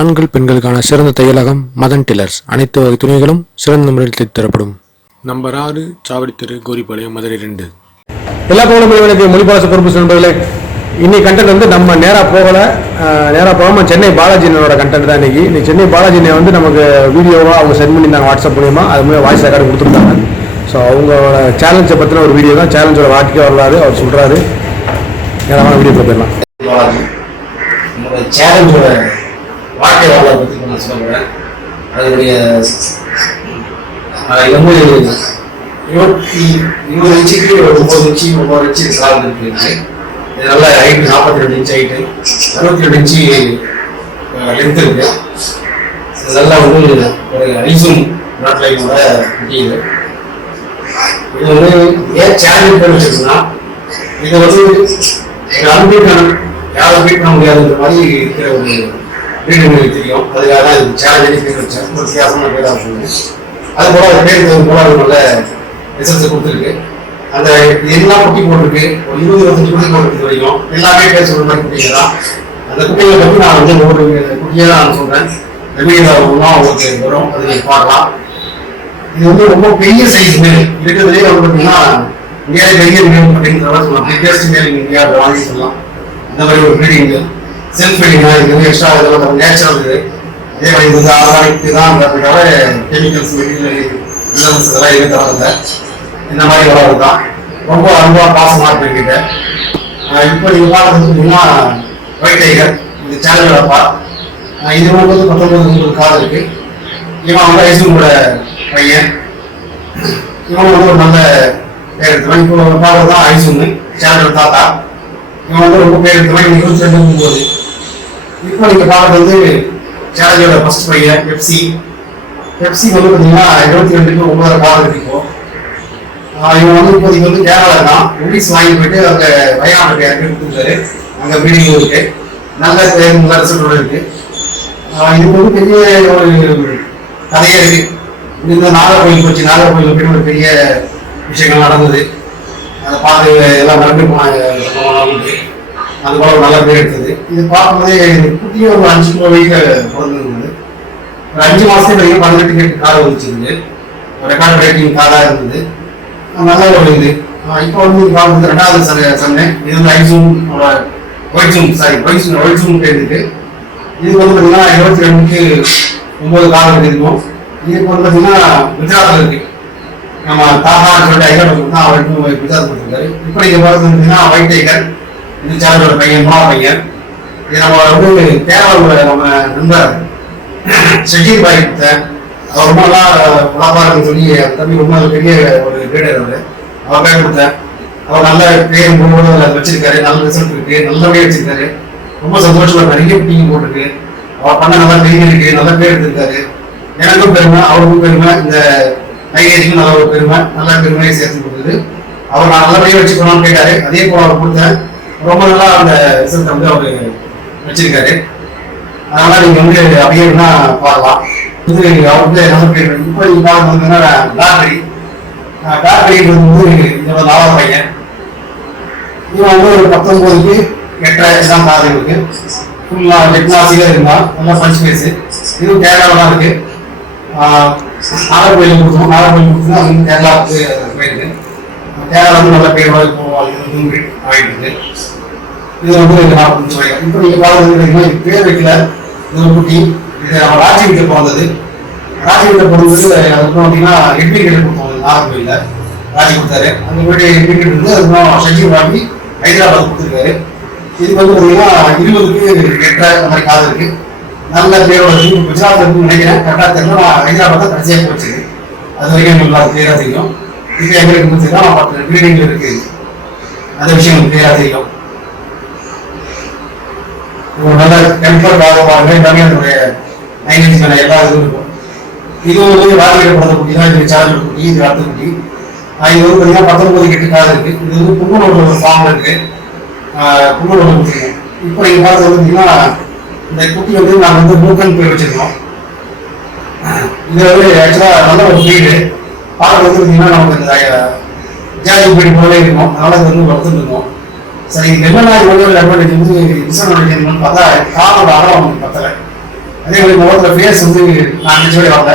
ஆண்கள் பெண்களுக்கான சிறந்த தையலகம் மதன் டெய்லர்ஸ் அனைத்து வகை துணிகளும் சிறந்த முறையில் தைத்து தரப்படும். நம்பர் ஆறு சாவடி தெரு கோரிப்பாளையம் மதுரை ரெண்டு. எல்லா பகுதிகளுக்கு மொழிபாச பொறுப்பு நண்பர்களே இன்னைக்கு கண்டென்ட் வந்து நம்ம நேராக போகல. நேராக போகாமல் சென்னை பாலாஜினோட கண்டென்ட் தான் இன்னைக்கு. இன்னைக்கு சென்னை பாலாஜினை வந்து நமக்கு வீடியோவாக அவங்க சென்ட் பண்ணியிருந்தாங்க வாட்ஸ்அப் மூலியமா. அது மூலியம் வாய்ஸ் ரெக்கார்டு கொடுத்துருந்தாங்க. ஸோ அவங்களோட சேலஞ்சை பற்றின ஒரு வீடியோ தான். சேலஞ்சோட வாழ்க்கை வரலாறு அவர் சொல்கிறாரு ஏதாவது வீடியோ போயிடலாம். சேலஞ்சோட வாழ்க்கை வரலாறு பற்றி நான் சொல்கிறேன் அதனுடைய ஆஹ் இது வந்து இருபத்தி இருபது இன்ச்சுக்கு ஒரு ஒம்பது இன்ச்சு ஒம்பது இன்ச்சு சார்ந்து இருக்கு இதனால நல்ல ஹைட்டு நாற்பத்தி ரெண்டு இன்ச் ஹைட்டு அறுபத்தி ரெண்டு இன்ச்சு லென்த் இருக்கு. இது வந்து ஒரு ஐசூம் கூட முடியுது. இது வந்து ஏன் சேலஞ்ச் பேர் இதை இது வந்து எங்கள் அன்பீட்டான யாரும் பீட் பண்ண முடியாதுன்ற மாதிரி இருக்கிற ஒரு வீடு தெரியும் அதுக்காக தான் இது சேலஞ்ச் பேர் வச்சேன் ஒரு வித்தியாசமான பேராக அது போல அது பேர் போல நல்ல ரிசல்ட்ஸ் கொடுத்துருக்கு அந்த எல்லாம் குட்டி போட்டிருக்கு ஒரு இருபது இருபத்தஞ்சு குட்டி போட்டிருக்கு வரைக்கும் எல்லாமே பேர் சொல்கிற மாதிரி குட்டிங்க தான் அந்த குட்டிகளை பற்றி நான் வந்து ஒவ்வொரு குட்டியாக நான் சொல்கிறேன் இந்த ஒன்றா உங்களுக்கு வரும் அது நீங்கள் பார்க்கலாம் இது வந்து ரொம்ப பெரிய சைஸ் மேல் இருக்கிறதுலே வந்து பார்த்தீங்கன்னா இந்தியாவிலே பெரிய மேல் அப்படிங்கிற மாதிரி சொல்லலாம் பிக்கஸ்ட் மேல் இந்தியாவில் வாங்கி சொல்லலாம் அந்த மாதிரி ஒரு ப்ரீடிங் செல்ஃப் ப்ரீடிங் இது வந்து எக்ஸ்ட்ரா இதெல்லாம் நேச்சுரல் இது. இதே மாதிரி இது வந்து ஆர்கானிக் தான் கெமிக்கல்ஸ் மெட்டீரியல் இதெல்லாம் எதுவும் தரதில்லை இந்த மாதிரி வளர்றது தான். ரொம்ப அன்பாக பாசமாக இருக்கிட்ட இப்போ நீங்கள் பார்க்கறது பார்த்தீங்கன்னா ஒயிட் டைகர் இந்த சேனல் அப்பா இது வந்து பத்தொன்பது உங்களுக்கு காதல் இருக்கு. இவன் வந்து ஐசூனோட பையன். இவன் வந்து ஒரு நல்ல பேர் எடுத்தவன். இப்போ பார்க்கறது தான் ஐசூன்னு சேனல் தாத்தா. இவன் வந்து ரொம்ப பேர் எடுத்தவன். இவன் இருபத்தி ரெண்டு போகுது இப்போ நீங்க பார்க்கறது வந்து சேலஞ்சோட ஃபர்ஸ்ட் பையன் பெப்சி பெப்சி வந்து பார்த்தீங்கன்னா இருபத்தி ரெண்டுக்கு ஒன்பதரை காலம் இருக்கும் இவன் வந்து இப்போதைக்கு வந்து கேரளா தான். இங்கிலீஷ் வாங்கி போயிட்டு அங்கே வயநாட்டு இறக்கி கொடுத்துருக்காரு. அங்கே மீடியம் இருக்கு. நல்ல நல்ல ரிசல்ட்டோட இருக்கு. இது வந்து பெரிய ஒரு கதையே இருக்கு. இந்த நாகர்கோயில் போச்சு. நாகர்கோயில் போயிட்டு ஒரு பெரிய விஷயங்கள் நடந்தது. அதை பார்த்து எல்லாம் நடந்து போனாங்க. அது போல நல்ல பேர் எடுத்தது. இது பார்க்கும்போதே குட்டியும் ஒரு அஞ்சு கிலோ வெயிட்ல பிறந்திருந்தது ஒரு அஞ்சு மாசத்துக்கு வரைக்கும் பதினெட்டு கேட்டு கார் வந்துச்சிருந்து ரெக்கார்ட் பிரேக்கிங் காராக இருந்தது. நல்ல ஒரு இது. இப்போ வந்து கார் வந்து ரெண்டாவது சொன்னேன் இது வந்து ஐசூம் white zoom sorry white zoom white zoom இருக்கு. இது வந்து பார்த்தீங்கன்னா இருபத்தி ரெண்டுக்கு ஒம்பது கார் இருக்கும் இது வந்து பார்த்தீங்கன்னா குஜராத்தில் இருக்கு. நம்ம தாத்தா சொல்லிட்டு ஐகர் தான் அவருக்கு குஜராத் கொடுத்துருக்காரு இப்போ நீங்க பார்த்து பார்த்தீங்கன்னா ஒயிட் டைகர் இது ஒரு பையன் மூணா பையன். இது நம்ம வந்து தேவை நம்ம நண்பர் ஷகீர் பாய் கொடுத்தேன். அவர் ரொம்ப நல்லா உழப்பா இருக்குன்னு சொல்லி அந்த தம்பி ரொம்ப பெரிய ஒரு கிரேடர் அவர். அவர் பேர் கொடுத்தேன். அவர் நல்ல பேர் மூணு அதில் வச்சிருக்காரு. நல்ல ரிசல்ட் இருக்கு. நல்லபடியாக வச்சிருக்காரு. ரொம்ப சந்தோஷமா நிறைய பிடிங்க போட்டிருக்கு. அவர் பண்ண நல்லா பெரிய இருக்கு. நல்ல பேர் எடுத்திருக்காரு. எனக்கும் பெருமை அவருக்கும் பெருமை இந்த கைகேஜிக்கும் நல்ல ஒரு பெருமை நல்ல பெருமையை சேர்த்து கொடுத்தது. அவர் நான் நல்லபடியாக வச்சுக்கணும்னு கேட்டாரு. அதே போல அவர் கொடுத்தேன் ரொம்ப நல்லா அந்த ரிசல்ட் வந்து அவர் வச்சிருக்காரு. அதனால நீங்க வந்து அப்படியே வேணா பார்க்கலாம். இது அவருக்கு நல்ல பேர் இப்போ நீங்க பார்த்தீங்கன்னா டாக்டரி டாக்டரி வந்து இதோட நாலாவது பையன். இவன் வந்து ஒரு பத்தொன்பதுக்கு எட்டரை தான் காது இருக்கு. ஃபுல்லா டெக்னாலஜியில இருந்தான். நல்லா பஞ்ச் பேசு. இதுவும் கேரளாவில் தான் இருக்கு. நாகர்கோயில் கொடுத்தோம். நாகர்கோயில் கொடுத்தோம் அது வந்து கேரளாவுக்கு போயிருக்கு. கேரளா வந்து நல்ல பேர் இப்போ ஆகிட்டு இருக்கு இது வந்து ரெண்டு நாற்பத்தஞ்சு வயது இப்போ நீங்க பார்க்கறது இது பேர் வைக்கல. இது குட்டி இது நம்ம ராஜி வீட்டில் பிறந்தது. ராஜி வீட்டில் பிறந்தது அதுக்கப்புறம் பார்த்தீங்கன்னா எட்வி கிட்ட கொடுத்தோம். நாகர்கோயிலில் ராஜி கொடுத்தாரு. அந்த வீட்டு எட்வி கேட்டு இருந்து அதுக்கப்புறம் சஜீவ் வாங்கி ஹைதராபாத் கொடுத்துருக்காரு. இதுக்கு வந்து பார்த்தீங்கன்னா இருபதுக்கு எட்டரை அந்த மாதிரி காது இருக்கு. நல்ல பேரோட குஜராத் இருக்குன்னு நினைக்கிறேன். கரெக்டாக தெரியல நான் ஹைதராபாத் தான் கடைசியாக போச்சு. அது வரைக்கும் நல்லா கிளியராக தெரியும். இது எங்களுக்கு வந்து மற்ற பத்து பில்டிங்ல இருக்கு அந்த விஷயம் எனக்கு கிளியராக தெரியும் நல்ல கம்ஃபர்ட் ஆகமாக எல்லாமே அதனுடைய நைன்டிஸ் மேல எல்லா இதுவும் இருக்கும் இது வந்து வாதிகள் பிறந்த குட்டி தான் இது சார்ஜ் குட்டி இது அடுத்த குட்டி ஆஹ் இது வந்து பார்த்தீங்கன்னா பத்தொன்பது கெட்டு காது இருக்கு இது வந்து புங்கனூர்ல ஒரு ஃபார்ம் இருக்கு புங்கனூர்ல கொடுத்துருக்கோம் இப்போ நீங்க பார்த்து பார்த்தீங்கன்னா இந்த குட்டி வந்து நாங்கள் வந்து மூக்கன் போய் வச்சிருக்கோம் இது வந்து ஆக்சுவலாக நல்ல ஒரு வீடு பார்க்க வந்து பார்த்தீங்கன்னா நமக்கு இந்த ஜாதி வீடு போலவே இருக்கும் அதனால இது வந்து வளர்த்துட்டு இருக்கோம் சரி என்னென்ன வந்து அட்வான்டேஜ் வந்து டிஸ்அட்வான்டேஜ் பார்த்தா காலோட அகலம் வந்து பத்தலை. அதே மாதிரி முகத்தில் ஃபேஸ் வந்து நான் நிச்சயம் வரல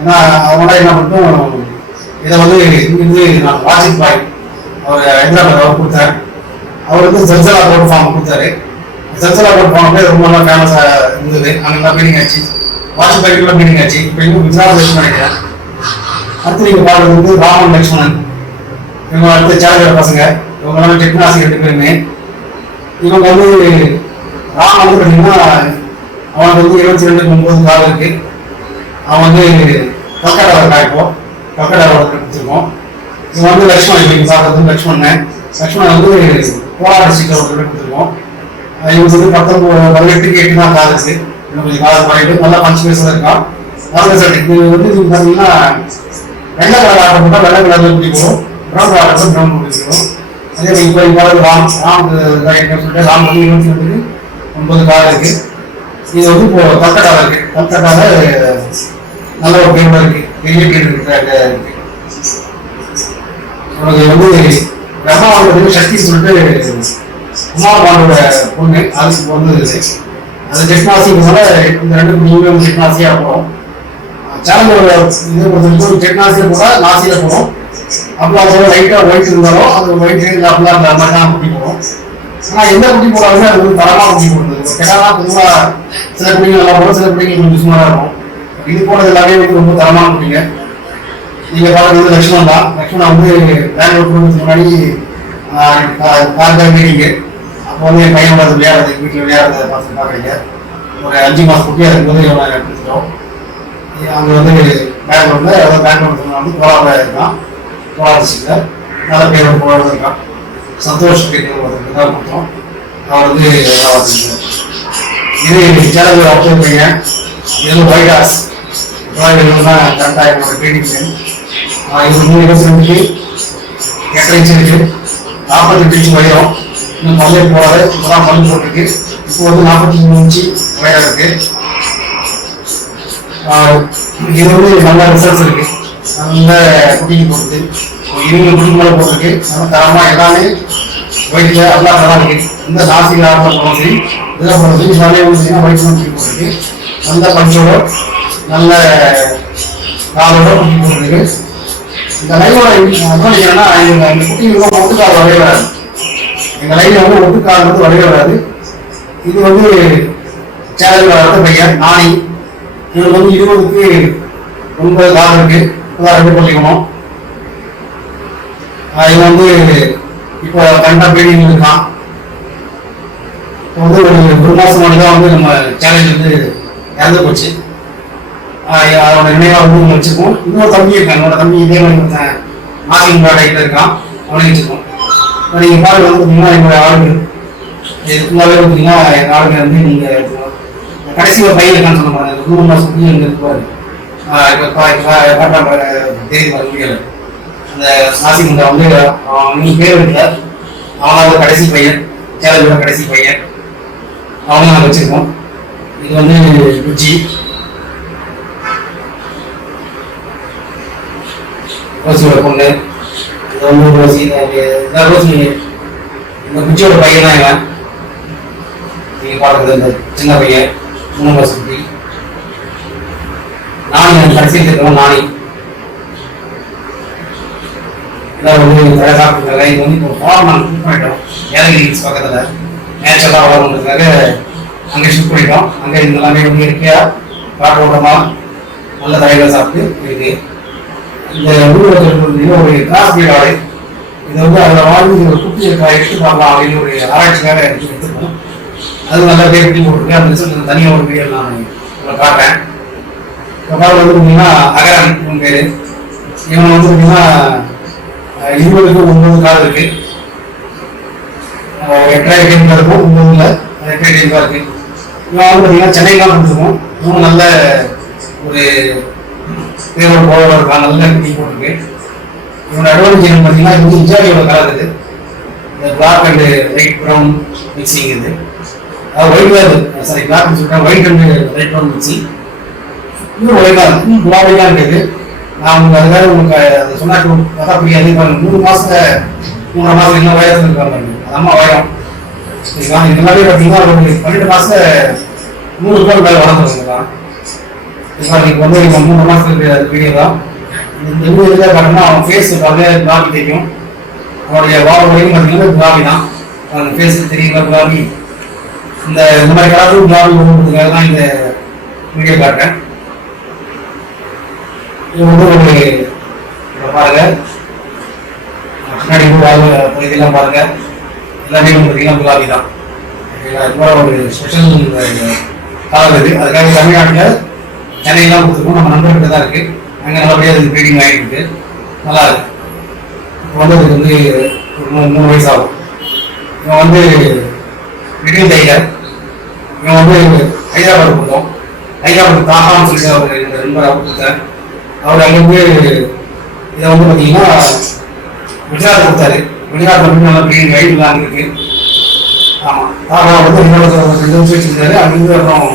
ஏன்னா அவங்கள என்ன மட்டும் இதை வந்து இங்கிருந்து நான் வாட்சிங் பாய் அவர் ஹைதராபாத் அவர் கொடுத்தார். அவர் வந்து ஜல்சலா ரோட் ஃபார்ம் கொடுத்தாரு. ஜல்சலா ரோட் ஃபார்ம் ரொம்ப நல்லா ஃபேமஸாக இருந்தது. அங்கே மீட்டிங் ஆச்சு. வாட்சிங் பாய்க்குள்ள மீட்டிங் ஆச்சு. இப்போ இன்னும் குஜராத் நினைக்கிறேன். அடுத்து நீங்கள் வந்து ராமன் லக்ஷ்மணன். இவங்க அடுத்த சேலஞ்சர் பசங்க. இவங்க எல்லாம் டெக்னாலஜி ரெண்டு பேருமே. இவங்க வந்து ராமன் வந்து பார்த்தீங்கன்னா அவனுக்கு வந்து இருபத்தி ரெண்டு ஒன்பது கால் இருக்கு. அவன் வந்து கல்கட்டா இருக்கா இப்போ. கல்கட்டா கொடுத்துருக்கோம் இவன் வந்து லக்ஷ்மணன் இப்போ நீங்கள் பார்க்கறது லக்ஷ்மணன். லக்ஷ்மணன் வந்து கோலா டிஸ்ட்ரிக்ட் ஒரு கொடுத்துருக்கோம் இவங்க வந்து பத்தொன்பது பதினெட்டுக்கு எட்டு தான் காலேஜ் இன்னும் கொஞ்சம் காலம் பண்ணிட்டு நல்லா பஞ்சு பேசுறது இருக்கான். காலேஜ் வந்து பார்த்தீங்கன்னா வெள்ளை கலராக இருந்தால் போட்டால் வெள்ளை கலர்ல குடி ப்ரௌன் கலர் ஆட்டை ப்ரௌன் பிடிக்கணும் அதே மாதிரி இப்போ இப்போ ராம் ராம் சொல்லிட்டு ராம் வந்து இருபத்தி ரெண்டுக்கு ஒன்பது காலம் இருக்கு. இது வந்து இப்போ பத்த கல்கட்டாவில் இருக்கு. பத்த கல்கட்டாவில் நல்ல ஒரு பேர் இருக்கு. பெரிய பேர் இருக்கு. உனக்கு வந்து பிரம்மா வந்து சக்தி சொல்லிட்டு உமா பாண்டோட பொண்ணு அதுக்கு வந்து அது டெக்னாலஜினால இந்த ரெண்டு மூணு டெக்னாலஜியா போகும் சேலஞ்சோட இது ஒரு டெக்னாலஜியில் கூட நாசியில் போகும் அப்போ அதோட லைட்டாக ஒயிட் இருந்தாலும் அது ஒயிட் அப்படிலாம் அந்த மாதிரி தான் குடி போடும். ஆனால் எந்த குட்டி போடாலுமே அது வந்து தரமாக குட்டி போடுறது கிடானா பொதுவாக சில குடிங்க நல்லா போடும் சில குடிங்க கொஞ்சம் சுமாராக இருக்கும். இது போனது எல்லாமே வந்து ரொம்ப தரமான குடிங்க நீங்கள் பார்க்குறது லக்ஷ்மண் தான். லக்ஷ்மணா வந்து பெங்களூர் போகிறதுக்கு முன்னாடி பார்க்க மீட்டிங்கு அப்போ வந்து என் பையன் வந்து விளையாடுறது வீட்டில் விளையாடுறத பார்த்து பார்க்குறீங்க. ஒரு அஞ்சு மாதம் குட்டியாக இருக்கும்போது இவனை எடுத்துட்டோம் அங்கே வந்து பெங்களூரில் ஏதாவது பெங்களூர் வந்து கோலாவில் இருக்கான் கோலா டிஸ்ட்ரிக்டில் நல்ல பேர் போகிறது இருக்கான். சந்தோஷ் அப்படின்னு ஒருத்தருக்கு தான் கொடுத்தோம் அவர் வந்து இது சேனல் அப்ளை இது வந்து ஒயிட் ஹார்ஸ். தான் கரெக்டாக என்னோட ட்ரைனிங் டைம் இது மூணு இருபத்தி ரெண்டுக்கு எட்டரை இன்ச்சு இருக்கு. நாற்பத்தெட்டு இன்ச்சு வயிறோம் இன்னும் பல்லே போகாது இப்போதான் பல்லு போட்டிருக்கு. இப்போ வந்து நாற்பத்தி மூணு இன்ச்சு வயிறாக இருக்குது இது வந்து நல்ல ரிசல்ட்ஸ் இருக்கு. நல்ல குட்டிக்கு போட்டுது இருபது குட்டி மேலே போட்டிருக்கு. நல்ல தரமா எல்லாமே வயிற்றுல எல்லாம் நல்லா இருக்கு. இந்த ராசி ஆரம்ப போனோம் சரி இதில் போனோம் சரி வந்து வயிற்று குட்டி போட்டிருக்கு. நல்ல பஞ்சோட நல்ல காலோட குட்டி போட்டிருக்கு. இந்த லைவோட அட்வான்டேஜ் என்னன்னா இந்த இந்த குட்டிகளுக்கு ஒட்டுக்கால் வரவே வராது. எங்க லைன்ல வந்து ஒட்டுக்கால் வந்து வரவே வராது. இது வந்து சேனல் வளர்த்த பையன் நாணி இவருக்கு வந்து இருபதுக்கு ரொம்ப காலம் இருக்கு. அதான் ரெண்டு பண்ணிக்கணும் இவன் வந்து இப்போ கரெக்டாக பேடிங் இருக்கான். இப்போ வந்து ஒரு ஒரு மாதம் மட்டும் தான் வந்து நம்ம சேனல் வந்து இறந்து போச்சு. அதோட அவனோட நினைவாக வந்து ஒண்ணு இன்னொரு தம்பி இருக்கான். என்னோட தம்பி இதே மாதிரி ஒருத்தன் மாசிங் டைப்ல இருக்கான். அவனையும் வச்சிருக்கோம். இப்போ நீங்கள் பாருங்க வந்து பார்த்தீங்கன்னா என்னோட ஆளுகள் இது ஃபுல்லாகவே பார்த்தீங்கன்னா எங்கள் ஆளுங்க வந்து நீங்கள் கடைசி ஒரு பையன் என்னன்னு சொன்ன பாருங்க மூணு மாதம் இங்கே இருப்பாரு இப்போ காட்டா தெரியுது அந்த மாசிங் வந்து அவன் நீ பேர் வைக்கல. அவனாவது கடைசி பையன் சேலஞ்சோட கடைசி பையன். அவனையும் நாங்கள் வச்சுருக்கோம். இது வந்து ருச்சி ரோசியோட பொண்ணு. இது வந்து ரோசி இதான் ரோசி. இந்த குச்சியோட பையன் தான் இவன். நீங்கள் பார்க்குறது இந்த சின்ன பையன். மூணு வசதி குட்டி நானி எனக்கு கடைசியில் இருக்கிறவன் இதான் வந்து தலை இது வந்து இப்போ ஃபார்ம் நாங்கள் ஷிஃப்ட் பண்ணிட்டோம். பக்கத்தில். நேச்சராக வளர்றதுக்காக அங்கே ஷிஃப்ட் பண்ணிட்டோம். அங்கே இந்த எல்லாமே வந்து இயற்கையாக காற்றோட்டமாக நல்ல தரைகளை சாப்பிட்டு இருக்கு. இந்த ஊர்வலத்தில் ஒரு கிராஸ் ஆடு இது வந்து அதில் வாழ்ந்து ஒரு குட்டி இருக்கா எடுத்து பார்க்கலாம் அப்படின்னு ஒரு ஆராய்ச்சிக்காக அது நல்ல பேர் குட்டி போட்டிருக்கு அந்த ரிசல்ட் தனியாக ஒரு வீடியோ நான் உங்களை காட்டுறேன் வந்து பார்த்தீங்கன்னா அகரன் இவன் பேர். இவன் வந்து பார்த்தீங்கன்னா இருபதுக்கு ஒன்பது கால் இருக்கு. எட்டாயிரத்தி எட்டரை இருக்கும் ஒன்பதுல. எட்டாயிரத்தி டைம் இருக்கு. இவன் வந்து பார்த்தீங்கன்னா சென்னைக்கு கொடுத்துருக்கோம். இவன் நல்ல ஒரு பேரோட போல இருக்கான் நல்ல குட்டி போட்டிருக்கு. இவனோட அட்வான்டேஜ் என்ன பார்த்தீங்கன்னா இது வந்து இஜாரியோட கலர் இது. இந்த black and light brown mixing இது. அது ஒயிட் கலர் சாரி பிளாக் சொல்லிட்டேன் white and light brown mixing இன்னும் ஒயிட் கலர் குலாபிலாம் இருக்குது. நான் உங்களுக்கு அதுக்காக உங்களுக்கு அதை சொன்னா பார்த்தா புரியாது. பாருங்க மூணு மாசத்துல மூணு மாசம் இன்னும் வயசுல இருக்காங்க அது அம்மா வயம் சரிங்களா? இந்த மாதிரி பார்த்தீங்கன்னா உங்களுக்கு பன்னெண்டு மாசத்துல நூறு ரூபாய் மேலே வளர்ந்துருக்கலாம் இப்போ நீங்கள் வந்து நீங்கள் மூணு மாதத்துக்கு வீடியோ தான். இந்த வீடியோ எதுக்காக பார்த்தீங்கன்னா அவன் ஃபேஸ் அப்படியே குலாபி தெரியும். அவனுடைய வாழ வரைக்கும் பார்த்தீங்கன்னா குலாபி தான். அவன் ஃபேஸ் தெரியுங்களா குலாபி? இந்த இந்த மாதிரி கலர் குலாபி ஒன்றுக்காக தான் இந்த வீடியோ காட்டுறேன் இது வந்து ஒரு பாருங்க. பின்னாடி வாங்க இதெல்லாம் பாருங்க. எல்லாமே பார்த்தீங்கன்னா குலாபி தான். அது போல ஒரு ஸ்பெஷல் கலர் இது. அதுக்காக தமிழ்நாட்டில் சென்னையெல்லாம் கொடுத்துருக்கோம். நம்ம நண்பர்கிட்ட தான் இருக்கு. அங்கே நல்லபடியாக அதுக்கு ட்ரீடிங் ஆகிட்டு நல்லா இருக்கு. இப்போ வந்து அதுக்கு வந்து ஒரு மூணு மூணு வயசு ஆகும். இவன் வந்து லிட்டில் டைலர் நான் வந்து ஹைதராபாத் போனோம். ஹைதராபாத் தாகான்னு சொல்லி அவர் இந்த நண்பர் அவர் கொடுத்தார் அவர் அங்கேருந்து இதை வந்து பார்த்தீங்கன்னா குஜராத் கொடுத்தாரு. குஜராத் வந்து நல்லா பெரிய கைடுலாம் அங்கே இருக்கு. ஆமாம் தாகா வந்து என்னோட ரெண்டு வருஷம் வச்சிருந்தாரு. அங்கேருந்து அப்புறம்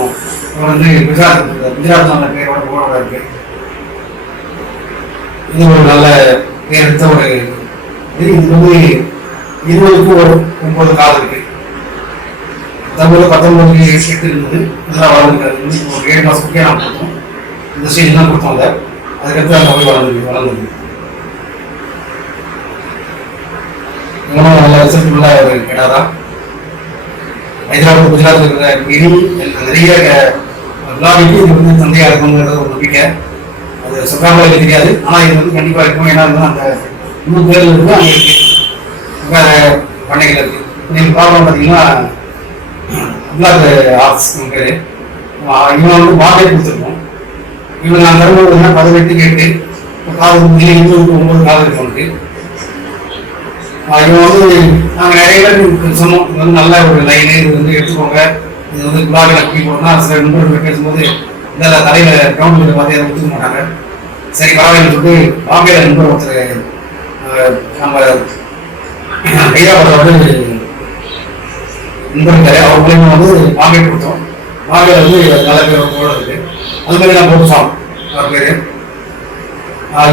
அவர் வந்து குஜராத் கொடுத்தாரு. குஜராத் நல்ல பேரோட போனோட இருக்கு. இது ஒரு நல்ல பேர் எடுத்த ஒரு இது. இது வந்து இருபதுக்கு ஒரு ஒன்பது கால் இருக்கு. தமிழ்ல பத்தொன்பது எட்டு இருந்தது இதெல்லாம் வளர்ந்துருக்காது ஒரு ஏழு மாதத்துக்கே நான் கொடுத்தோம். இந்த ஸ்டேஜ் தான் கொடுத்தோம் அதை அதுக்கடுத்து அந்த போய் வளர்ந்து வளர்ந்துருக்கு. இன்னும் நல்ல ரிசல்ட் உள்ள ஒரு கிடாதான் ஹைதராபாத் குஜராத்தில் இருக்கிற மினி நிறைய குலாபிக்கு இது வந்து தந்தையாக இருக்குங்கிறது ஒரு நம்பிக்கை. அது சொல்லாமல் தெரியாது. ஆனால் இது வந்து கண்டிப்பாக இருக்கும். ஏன்னா அந்த இன்னும் பேர் இருக்கு அங்கே இருக்கு. பண்ணைகள் இருக்கு. நீங்கள் பார்க்கலாம் பார்த்தீங்கன்னா இன்னொரு ஆஃபீஸ் பேர். இவன் வந்து வாடகை கொடுத்துருக்கோம். இவன் நான் தரும்போது பதினெட்டு கேட்டு காது இல்லை இன்னொரு ஒன்பது காது இருக்கு இவன் வந்து நாங்கள் நிறைய பேர் சொன்னோம். இது வந்து நல்ல ஒரு லைனு இது வந்து எடுத்துக்கோங்க. இது வந்து குலாபி நக்கி போனா சில நண்பர்கள் பேசும்போது இந்த தலையில கிரவுண்ட் பார்த்து அதை கொடுத்துக்க மாட்டாங்க. சரி பரவாயில்ல சொல்லிட்டு பாம்பேல நண்பர் ஒருத்தர் நம்ம ஹைதராபாத் வந்து நண்பர் அவர் வந்து பாம்பே கொடுத்தோம் பாம்பேல வந்து நல்ல பேர் கூட அது மாதிரி நான் போட்டு சாப்பிடும். அவர் பேர்.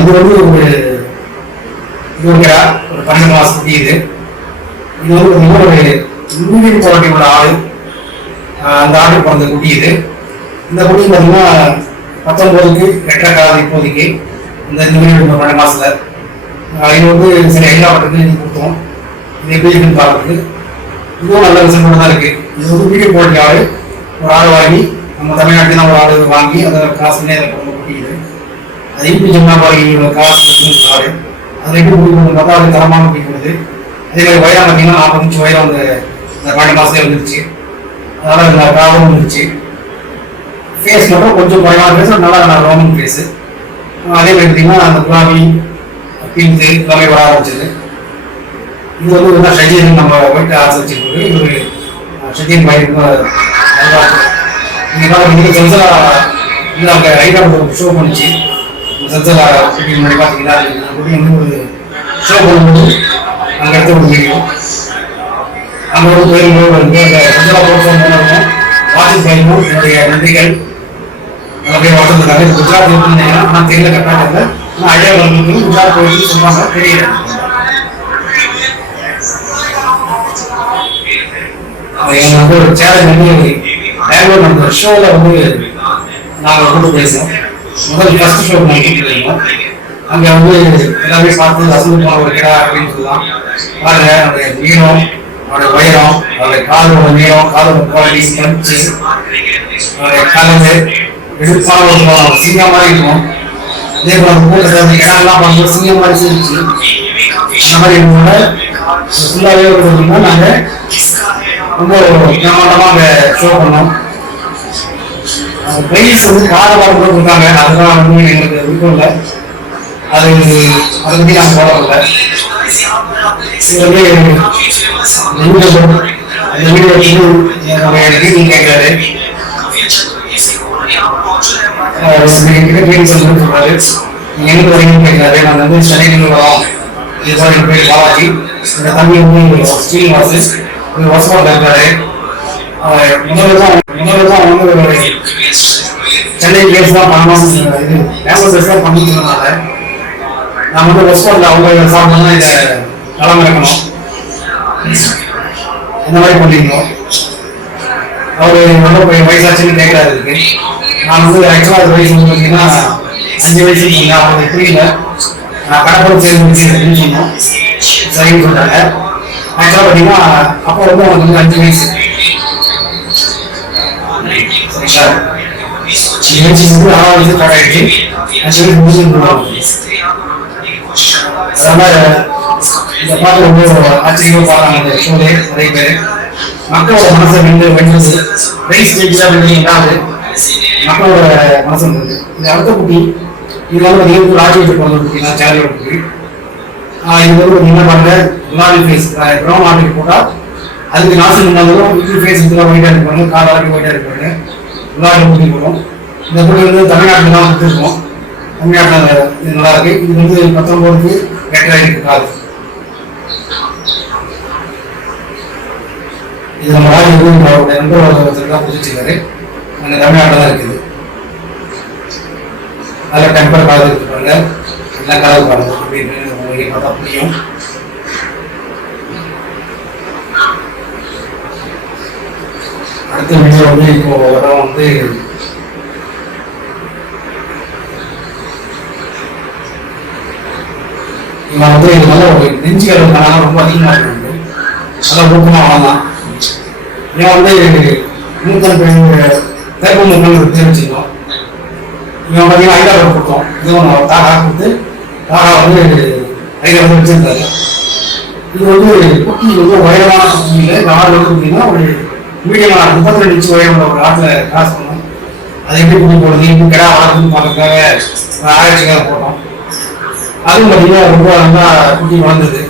இது வந்து ஒரு இது ஒரு ஒரு பன்னெண்டு மாதத்துக்கு இது. இது வந்து ரொம்ப ஒரு இந்தியன் குவாலிட்டியோட ஆடு. அந்த ஆடு பிறந்த குட்டி இது. இந்த குட்டி பார்த்தீங்கன்னா பத்தொன்பதுக்கு எட்டரை காலம் இப்போதைக்கு. இந்த இந்த மாதிரி பன்னெண்டு மாதத்தில் இது வந்து சில எல்லா பட்டத்துலையும் கொடுத்தோம். இது எப்படி இருக்குன்னு பார்க்குறதுக்கு. இதுவும் நல்ல ரிசல்ட் தான் இருக்கு. இது வந்து வீடியோ குவாலிட்டி ஆடு. ஒரு ஆடு வாங்கி நம்ம தமிழ்நாட்டில் ஒரு ஆடு வாங்கி அதோட காசு பண்ணி அதை பிறந்த அதையும் இது அது எப்படி இவ்வளோ காசு இருக்குன்னு ஆடு. அது எப்படி குடிக்கணும் பார்த்தா அது தரமான பிடிக்கிறது அதே மாதிரி வயரம் பார்த்தீங்கன்னா நாற்பது நிமிஷம் வயரம் அந்த இந்த பன்னெண்டு மாசத்துல இருந்துச்சு அதனால் இந்த காவலும் இருந்துச்சு ஃபேஸ் மட்டும் கொஞ்சம் குறைவான ஃபேஸ் நல்லா நல்லா ரோமன் ஃபேஸு அதே மாதிரி பார்த்தீங்கன்னா அந்த குலாபி பிங்க் எல்லாமே வர ஆரம்பிச்சது இது வந்து ஒரு ஷஜீன் நம்ம ஒயிட் ஆர்ஸ் வச்சிருக்கு இது ஒரு ஷஜீன் பைக் நல்லா இருக்கும். நீங்க பாருங்க இல்லை இது அங்கே ஹைதராபாத் ஷோ பண்ணுச்சு. சென்சலா குட்டி முன்னாடி பார்த்தீங்கன்னா அந்த குட்டி வந்து ஒரு ஷோ பண்ணும்போது அங்கே எடுத்த ஒரு வீடியோ அங்கே ஒரு கோயில் வந்து அந்த சென்சலா ஷோ பண்ணுவோம் வாட்சி பையனும் என்னுடைய நன்றிகள். அப்படியே வளர்ந்துருக்காங்க குஜராத் இருக்குன்னு நான் தெரியல கரெக்டாக இல்லை ஆனால் ஐடியா வந்து குஜராத் போயிட்டு சொன்னாங்க தெரியல. எங்களுக்கு வந்து ஒரு சேலஞ்ச் வந்து பெங்களூர் அந்த ஷோவில் வந்து நாங்கள் கூட்டு பேசுவோம். முதல் ஃபர்ஸ்ட் ஷோ நாங்கள் அங்கே வந்து எல்லாமே பார்த்து வசந்து போன ஒரு கிடா அப்படின்னு சொல்லலாம். பாருங்க அந்த நீளம் அவருடைய உயரம் அவருடைய காலோட நீளம் காலோட குவாலிட்டி பஞ்சு அவருடைய கலந்து எடுப்பான ஒரு சிங்கம் மாதிரி இருக்கும். அதே போல அந்த கூட்டத்தில் இடம்லாம் பார்க்கும்போது சிங்கம் மாதிரி இருந்துச்சு அந்த மாதிரி இருந்தோட ஃபுல்லாகவே ஒரு பார்த்தீங்கன்னா நாங்கள் ரொம்ப பிரமாண்டமாக அங்கே ஷோ பண்ணோம் பிரைஸ் வந்து காரவாரம் கூட கொடுத்தாங்க. அதெல்லாம் வந்து எங்களுக்கு விருப்பம் இல்லை அது அதை பற்றி நான் போடவில்லை இது வந்து இந்த அந்த வீடியோ வந்து நம்ம டீம் கேட்குறாரு. சொல்றாரு. நீங்க எங்க வரீங்கன்னு கேட்கிறாரு. நான் வந்து சென்னையிலிருந்து வரோம். இதுதான் என் பேர் பாலாஜி. எங்கள் தம்பி வந்து ஸ்டீல் வாசு இது வசமாக இருக்காரு அவர் முதல்ல தான் முதல்ல தான் வந்து சென்னை கேஸ் தான் பண்ணணும் இது ஃபேமஸ் கேஸ் தான் பண்ணிக்கிறதுனால நான் வந்து ரெஸ்பான்ஸ்ல அவங்க சாப்பிட்டு தான் இதை களம் இறக்கணும் இந்த மாதிரி பண்ணிருந்தோம் அவரு நல்ல பையன் வயசாச்சுன்னு கேட்கறாரு இருக்கு நான் வந்து ஆக்சுவலாக அது வயசு வந்து பார்த்தீங்கன்னா அஞ்சு வயசு சொன்னேன் அவங்களுக்கு புரியல நான் கடப்படம் சேர்ந்து அப்படின்னு சொன்னோம் சரின்னு சொல்றாங்க ஆக்சுவலாக பார்த்தீங்கன்னா அப்போ வந்து அவனுக்கு வந்து அஞ்சு வயசு நிகழ்ச்சி வந்து ஆறாவது வயசு ஸ்டார்ட் ஆயிடுச்சு. அஞ்சு வயசு முடிஞ்சு அதனால இந்த பாட்டு ரொம்ப ஆச்சரியமா பார்த்தாங்க இந்த ஷோலே நிறைய பேர். மக்களோட மனசை வென்று வென்றது ரைஸ் ஜெயிச்சா வென்றீங்கன்னாது மக்களோட மனசு வென்றது இந்த அடுத்த குட்டி இது வந்து ராஜ்யத்துக்கு சேலையோட குட்டி ஆஹ் இது வந்து என்ன பாருங்க குலாபி ஃபேஸ் ப்ரௌன் ஆட்டுக்கு போட்டால் அதுக்கு நாசம் இருந்தாலும் இது ஃபேஸ் இதெல்லாம் ஒயிட்டாக இருப்பாங்க. காலாக்கு ஒயிட்டாக இருப்பாங்க. குலாபி குட்டி போடும் இந்த குட்டி வந்து தமிழ்நாட்டில் தான் கொடுத்துருக்கோம் தமிழ்நாட்டில் இது நல்லா இருக்கு. இது வந்து பத்தொன்பதுக்கு எட்டரை இருக்கு காது இது நம்ம வந்து அவருடைய நண்பர் ஒருத்தர் தான் புதுச்சிருக்காரு. அங்கே தமிழ்நாட்டில் தான் இருக்குது. அதில் டெம்பர் காது இருக்கு எல்லாம் காது அப்படின்னு உங்களுக்கு பார்த்தா அடுத்த வீடியோ வந்து இப்போ வரோம் வந்து இவன் வந்து நல்ல ஒரு நெஞ்சுகள் கணக்கு ரொம்ப அதிகமாக இருக்கு நல்லா ஊக்கமாக வாழலாம் இவன் வந்து நூத்தன் தேர்வு மக்கள் தெரிஞ்சுக்கணும் இவன் பார்த்தீங்கன்னா ஐந்தாவது கொடுத்தோம் இது ஒன்று தாரா கொடுத்து தாரா வந்து ஐடியா வந்து வச்சிருந்தாரு இது வந்து குட்டி வந்து உயரமான குட்டி இல்லை. இந்த வந்து பார்த்தீங்கன்னா ஒரு மீடியமான முப்பத்தி ரெண்டு இன்ச்சு உயரம் ஒரு ஆட்டில் கிராஸ் பண்ணோம். அதை எப்படி கொண்டு போகிறது இன்னும் கிடா வளர்க்குன்னு பார்க்கறதுக்காக ஆராய்ச்சிக்காக போட்டோம். அதுவும் பார்த்தீங்கன்னா ரொம்ப நல்லா குட்டி வளர்ந்தது.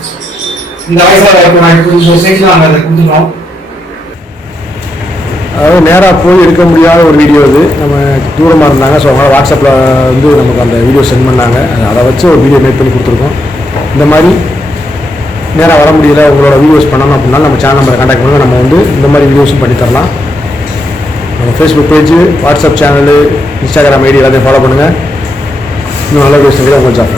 இந்த வயசில் இப்போ நான் இப்போ இந்த நாங்கள் அதை கொடுத்துட்டோம் அதாவது நேராக போய் எடுக்க முடியாத ஒரு வீடியோ இது. நம்ம தூரமாக இருந்தாங்க ஸோ அவங்களால வாட்ஸ்அப்பில் வந்து நமக்கு அந்த வீடியோ சென்ட் பண்ணாங்க. அதை வச்சு ஒரு வீடியோ மேக் பண்ணி கொடுத்துருக்கோம். இந்த மாதிரி நேராக வர முடியல உங்களோட வீடியோஸ் பண்ணணும் அப்படின்னா நம்ம சேனல் நம்பரை காண்டாக்ட் பண்ணுங்க. நம்ம வந்து இந்த மாதிரி வீடியோஸும் பண்ணி தரலாம் நம்ம Facebook page WhatsApp channel Instagram ID எல்லாத்தையும் ஃபாலோ பண்ணுங்கள் இன்னும் நல்ல வீடியோஸ் கொஞ்சம்